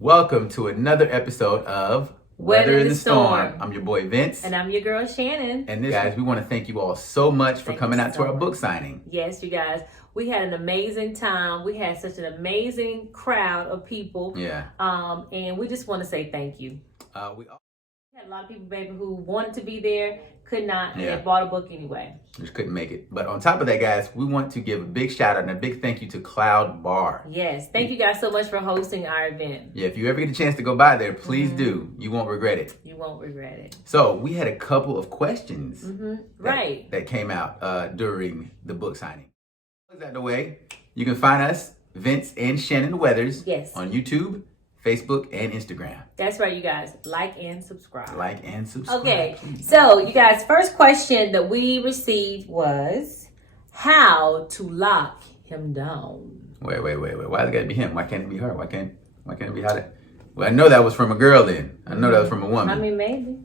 Welcome to another episode of Weather in the Storm. I'm your boy Vince. And I'm your girl Shannon. And guys, we want to thank you all so much for coming out to our book signing. Yes, you guys. We had an amazing time. We had such an amazing crowd of people. Yeah. And we just want to say thank you. We had a lot of people, baby, who wanted to be there, could not, and they bought a book anyway. Just couldn't make it. But on top of that, guys, we want to give a big shout out and a big thank you to Cloud Bar. Yes. Thank you guys so much for hosting our event. Yeah, if you ever get a chance to go by there, please do. You won't regret it. You won't regret it. So we had a couple of questions that came out during the book signing. Out of the way, you can find us, Vince and Shannon Weathers, on YouTube, Facebook, and Instagram. That's right, you guys. Like and subscribe. Like and subscribe. Okay, so you guys, first question that we received was how to lock him down. Wait. Why it gotta be him? Why can't it be her? Why can't it be how to? Well, I know that was from a girl then. I know that was from a woman. I mean, maybe.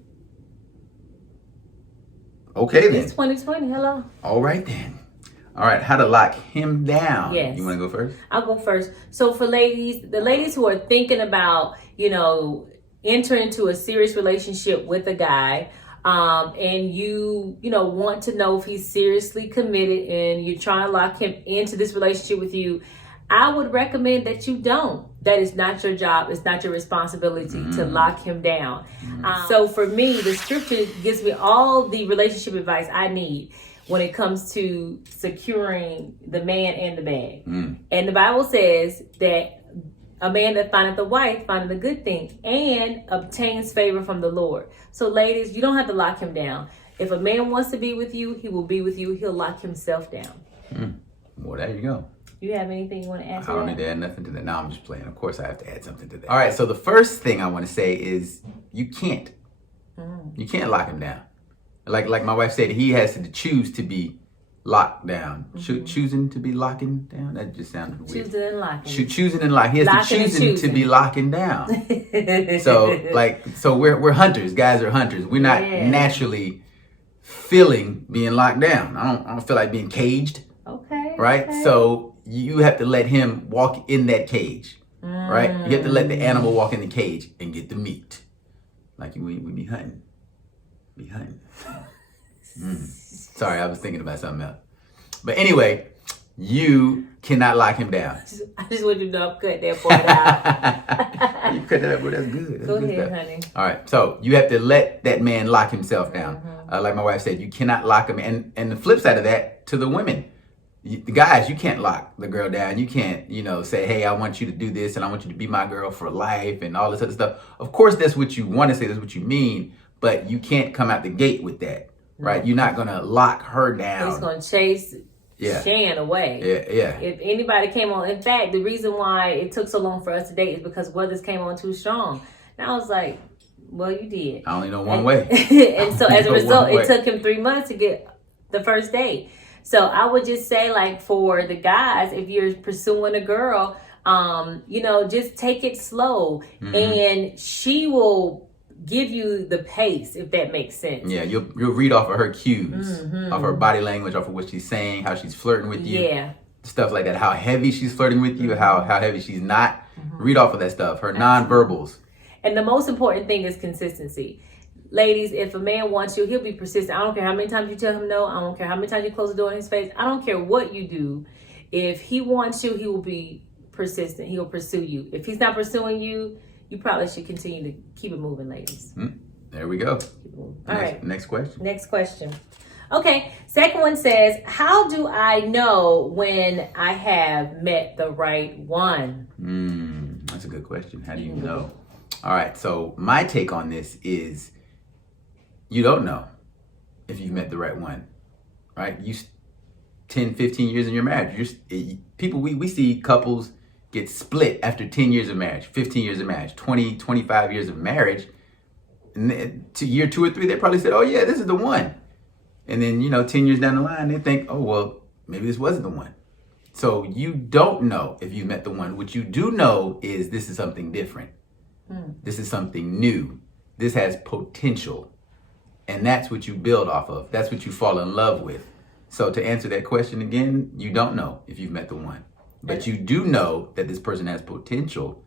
Okay then. It's 2020. Hello. All right then. All right, how to lock him down. Yes. You want to go first? I'll go first. So for the ladies who are thinking about, enter into a serious relationship with a guy, and you want to know if he's seriously committed and you're trying to lock him into this relationship with you, I would recommend that you don't. That is not your job. It's not your responsibility to lock him down. So for me, the scripture gives me all the relationship advice I need when it comes to securing the man and the bag. And the Bible says that a man that findeth a wife findeth a good thing and obtains favor from the Lord. So ladies, you don't have to lock him down. If a man wants to be with you, he will be with you. He'll lock himself down. Well, there you go. You have anything you want to add to that? I don't need to add nothing to that. No, I'm just playing. Of course I have to add something to that. All right, so the first thing I want to say is you can't. You can't lock him down. Like my wife said, he has to choose to be locked down. Choosing to be locking down? That just sounded weird. Choosing and locking. Choosing and locking. He has to choosing to be locking down. So we're hunters. Guys are hunters. We're not naturally feeling being locked down. I don't feel like being caged. Okay. Right? Okay. So you have to let him walk in that cage. Right? You have to let the animal walk in the cage and get the meat. Like we be hunting. Sorry, I was thinking about something else. But anyway, you cannot lock him down. I just want you to know I'm cutting that part out. You cut that up, but that's good. That's Go good ahead, stuff. honey. All right, so you have to let that man lock himself down. Like my wife said, you cannot lock him. And the flip side of that, to the women, the guys, you can't lock the girl down. You can't, say, hey, I want you to do this and I want you to be my girl for life and all this other stuff. Of course, that's what you want to say. That's what you mean. But you can't come out the gate with that, right? You're not going to lock her down. He's going to chase Shan away. Yeah. If anybody came on, in fact, the reason why it took so long for us to date is because Weathers came on too strong. And I was like, well, you did. I only know one way. And so as a result, it took him 3 months to get the first date. So I would just say, like, for the guys, if you're pursuing a girl, just take it slow. And she will give you the pace, if that makes sense. Yeah, you'll read off of her cues, off her body language, off of what she's saying, how she's flirting with you. Yeah. Stuff like that. How heavy she's flirting with you, how heavy she's not. Read off of that stuff. Her nonverbals. And the most important thing is consistency. Ladies, if a man wants you, he'll be persistent. I don't care how many times you tell him no. I don't care how many times you close the door in his face. I don't care what you do. If he wants you, he will be persistent. He'll pursue you. If he's not pursuing you, you probably should continue to keep it moving, ladies. There we go. All right. Next question. Next question. Okay. Second one says, how do I know when I have met the right one? That's a good question. How do you know? All right. So my take on this is you don't know if you've met the right one, right? 10, 15 years in your marriage. We see couples get split after 10 years of marriage, 15 years of marriage, 20, 25 years of marriage. And to year 2 or 3, they probably said, oh yeah, this is the one. And then, 10 years down the line, they think, oh, well, maybe this wasn't the one. So you don't know if you've met the one. What you do know is this is something different. This is something new. This has potential. And that's what you build off of. That's what you fall in love with. So to answer that question again, you don't know if you've met the one. But you do know that this person has potential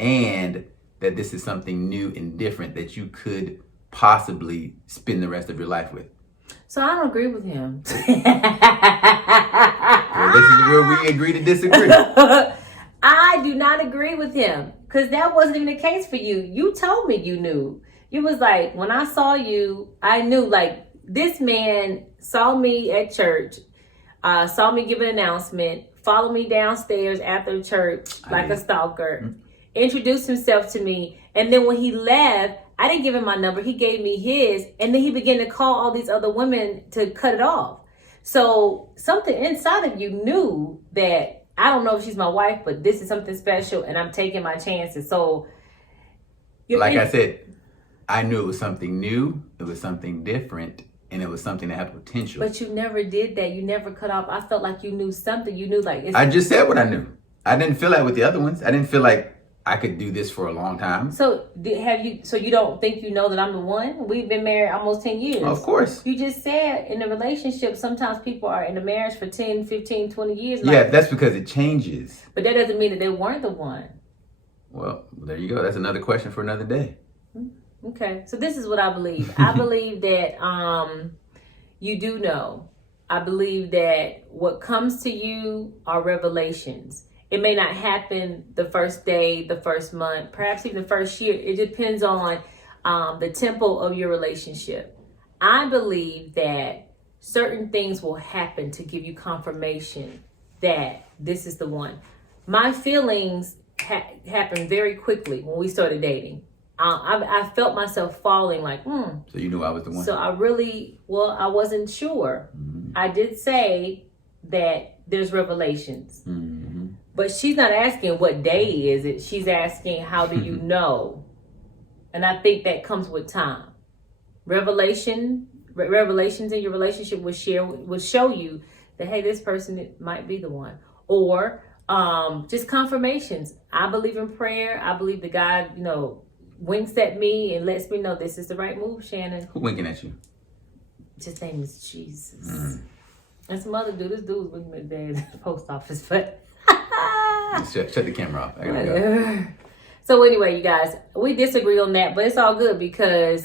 and that this is something new and different that you could possibly spend the rest of your life with. So I don't agree with him. Well, this is where we agree to disagree. I do not agree with him because that wasn't even the case for you. You told me you knew. You was like, when I saw you, I knew. Like, this man saw me at church, saw me give an announcement, followed me downstairs after church like a stalker, introduced himself to me, and then when he left, I didn't give him my number. He gave me his, and then he began to call all these other women to cut it off. So something inside of you knew that, I don't know if she's my wife, but this is something special, and I'm taking my chances. So, like I said, I knew it was something new, it was something different, and it was something that had potential. But you never did that. You never cut off. I felt like you knew something. You knew, like, I just said what I knew. I didn't feel that with the other ones. I didn't feel like I could do this for a long time. So so you don't think you know that I'm the one? We've been married almost 10 years. Of course. You just said in a relationship, sometimes people are in a marriage for 10, 15, 20 years. Yeah, that's because it changes. But that doesn't mean that they weren't the one. Well, there you go. That's another question for another day. Okay. So this is what I believe. I believe that you do know. I believe that what comes to you are revelations. It may not happen the first day, the first month, perhaps even the first year. It depends on the tempo of your relationship. I believe that certain things will happen to give you confirmation that this is the one. My feelings happened very quickly when we started dating. I felt myself falling like, So you knew I was the one? So I wasn't sure. Mm-hmm. I did say that there's revelations. Mm-hmm. But she's not asking what day is it. She's asking, how do you know? And I think that comes with time. Revelations in your relationship will show you that, hey, this person might be the one. Or just confirmations. I believe in prayer. I believe that God, winks at me and lets me know this is the right move, Shannon. Who winking at you? His name is Jesus. And some other dude. This dude was winking at the post office, but shut the camera off. I gotta go. So anyway, you guys, we disagree on that, but it's all good because,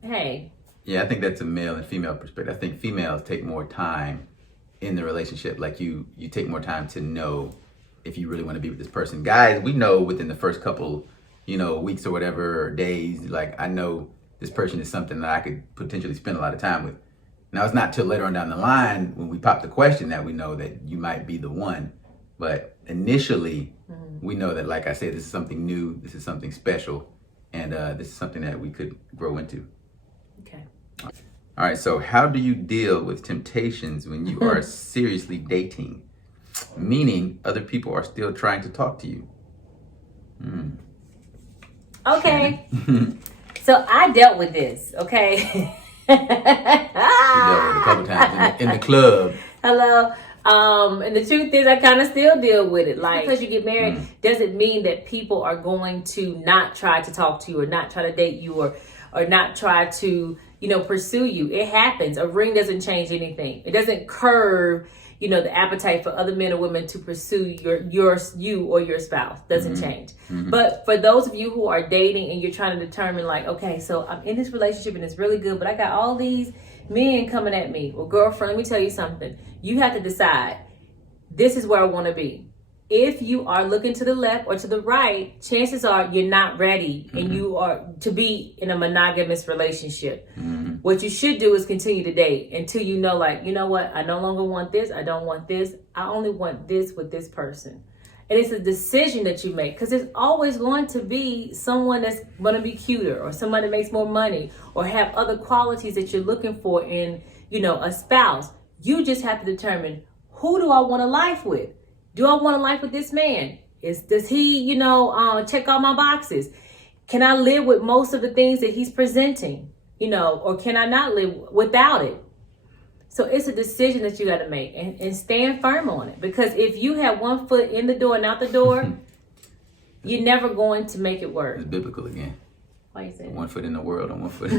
hey. Yeah, I think that's a male and female perspective. I think females take more time in the relationship. Like you take more time to know if you really want to be with this person. Guys, we know within the first couple, weeks or whatever, or days, like I know this person is something that I could potentially spend a lot of time with. Now, it's not till later on down the line when we pop the question that we know that you might be the one. But initially, we know that, like I said, this is something new, this is something special, and this is something that we could grow into. Okay. All right, so how do you deal with temptations when you are seriously dating? Meaning other people are still trying to talk to you. Okay. So I dealt with this, okay? She dealt with it a couple times in the club. Hello. And the truth is I kind of still deal with it. Like, because you get married doesn't mean that people are going to not try to talk to you or not try to date you or not try to, pursue you. It happens. A ring doesn't change anything. It doesn't curve, the appetite for other men or women to pursue you or your spouse. Doesn't change. But for those of you who are dating and you're trying to determine, like, okay, so I'm in this relationship and it's really good, but I got all these men coming at me. Well, girlfriend, let me tell you something. You have to decide, this is where I want to be. If you are looking to the left or to the right, chances are you're not ready and you are to be in a monogamous relationship. What you should do is continue to date until you know, like, you know what? I no longer want this. I don't want this. I only want this with this person. And it's a decision that you make, because there's always going to be someone that's going to be cuter or someone that makes more money or have other qualities that you're looking for in, a spouse. You just have to determine, who do I want a life with? Do I want a life with this man? Does he, check all my boxes? Can I live with most of the things that he's presenting? Or can I not live without it? So it's a decision that you got to make and stand firm on it. Because if you have one foot in the door and out the door, you're never going to make it work. It's biblical again. Why you say that? 1 foot in the world and 1 foot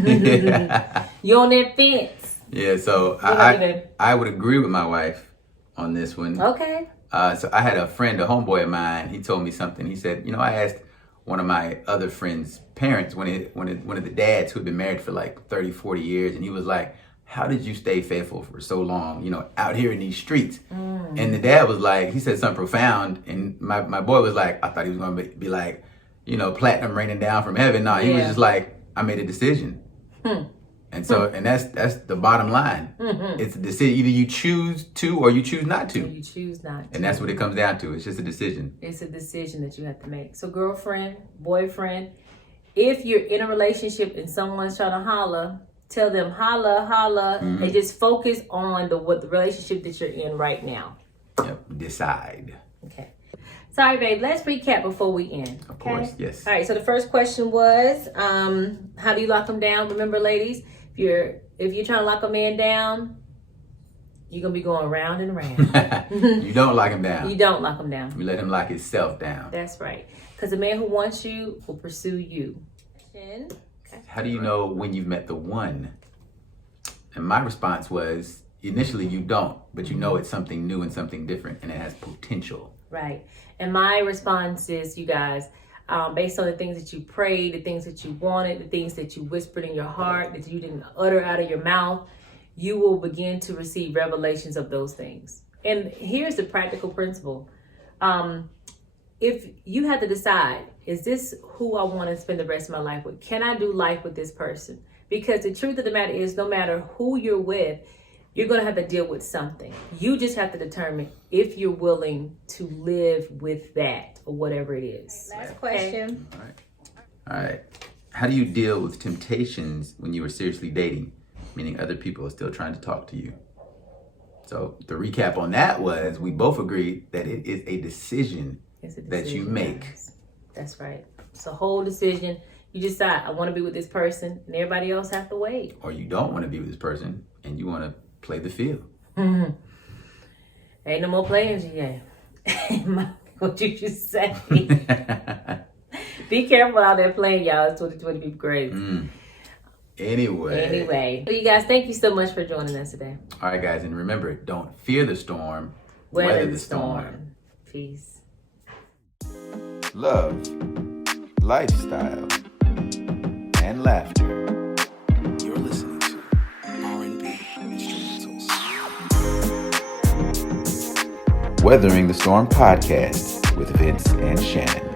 You're on that fence. Yeah, so I would agree with my wife on this one. Okay. So I had a friend, a homeboy of mine. He told me something. He said, I asked one of my other friends' parents, one of the dads who had been married for like 30, 40 years, and he was like, how did you stay faithful for so long, out here in these streets? And the dad was like, he said something profound, and my boy was like, I thought he was going to be like, platinum raining down from heaven. No, he was just like, I made a decision. And so, and that's the bottom line. It's a decision. Either you choose to or you choose not to. Or you choose not to. And that's what it comes down to. It's just a decision. It's a decision that you have to make. So girlfriend, boyfriend, if you're in a relationship and someone's trying to holler, tell them holla, holla, and just focus on the relationship that you're in right now. Yep. Decide. Okay. Sorry, babe. Let's recap before we end. Of course, yes. All right. So the first question was, how do you lock them down? Remember, ladies, if you're trying to lock a man down, you're gonna be going round and round. You don't lock him down. You don't lock him down. You let him lock himself down. That's right. Because the man who wants you will pursue you. How do you know when you've met the one? And my response was, initially you don't, but you know it's something new and something different, and it has potential. Right. And my response is, you guys, based on the things that you prayed, the things that you wanted, the things that you whispered in your heart, that you didn't utter out of your mouth, you will begin to receive revelations of those things. And here's the practical principle. If you have to decide, is this who I want to spend the rest of my life with? Can I do life with this person? Because the truth of the matter is, no matter who you're with, you're going to have to deal with something. You just have to determine if you're willing to live with that or whatever it is. Last question. All right. How do you deal with temptations when you are seriously dating, meaning other people are still trying to talk to you? So the recap on that was, we both agreed that it is a decision, that you make. That's right. It's a whole decision. You decide, I want to be with this person, and everybody else have to wait. Or you don't want to be with this person, and you want to play the field. Ain't no more playing GA. What you just say. Be careful out there playing, y'all. It's 2020 people crazy. Anyway. So you guys, thank you so much for joining us today. All right, guys, and remember, don't fear the storm, weather the storm. Peace. Love, lifestyle, and laughter. You're listening to R&B Instrumentals. Weathering the Storm Podcast with Vince and Shannon.